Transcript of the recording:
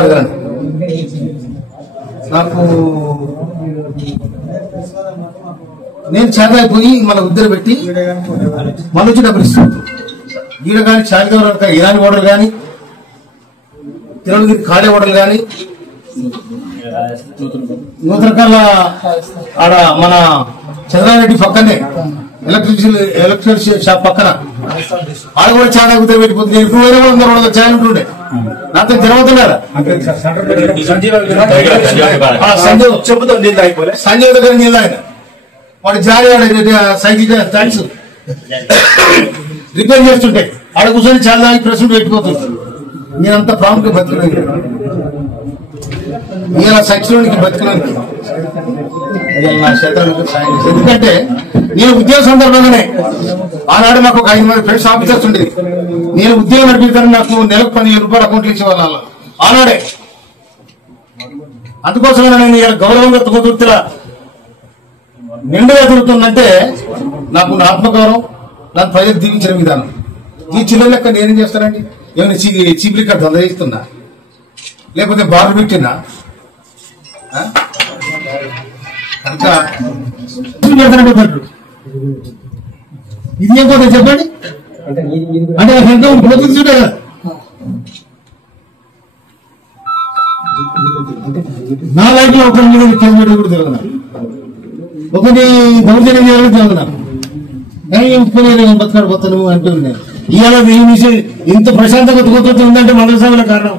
అడగాను. నాకు నేను చేత అయిపోయి మన ఉద్దరు పెట్టి మన వచ్చి డబ్బులు ఇస్తుంది. ఈడ కానీ చాలిగవర ఇరానీ ఓడలు కానీ తిరుమలగిరి ఖాళీ ఓడలు కానీ నూతనకల్లా ఆడ మన చంద్రారెడ్డి పక్కనే ఎలక్ట్రిసిటీ షాప్ పక్కన ఆడ కూడా చాలా ఉద్దరు పెట్టిపోతుంది. నేను 200 ఛాయ్ ఉంటుండే నాతో తిరగతున్నారా సంజయ్ దగ్గర నీళ్ళు ఆయన వాడు జారీ సైకిల్ ట్యాక్స్ రిపేర్ చేస్తుంటే ఆడ కూర్చొని చాలా ప్రెసిడెంట్ పెట్టిపోతుంది. నేనంత ప్రాముఖ్యం బతుకున్నాను ఇలా సైకిల్లోనికి బతుకున్నాను. నా శాతానికి సాయం చేసి ఎందుకంటే నేను ఉద్యోగ సందర్భంగానే ఆనాడు మాకు ఒక 5 మంది ఫ్రెండ్స్ ఆఫీసర్స్ ఉండేది. నేను ఉద్యోగం నడిపిస్తాను నాకు నెలకు 15,000 రూపాయలు అకౌంట్లు ఇచ్చేవాళ్ళ ఆనాడే. అందుకోసమే నేను ఇలా గౌరవంగా తుగతుర్తిలా నిండుగా తిరుగుతుందంటే నాకు నా ఆత్మగౌరవం, నాకు ప్రజలు దీవించిన విధానం. ఈ చిన్న లెక్క నేనేం చేస్తానండి? ఏమైనా చీపులు ఇక్కడ దొందరిస్తున్నా లేకపోతే బార్లు పెట్టినా కనుక ఇది ఏం పోతే చెప్పండి. అంటే పోతుంది చూడే కదా. నా లైఫ్ లో ఒకరి మీద కిలోమీటర్ కూడా తిరగనా, ఒకటి దౌర్జన్యం చేయాలని తిరగనా, కానీ బతకాడు పోతాను అంటూ ఇవాళ ఇంత ప్రశాంతంగా తోతుంది ఉందంటే మండల సభల కారణం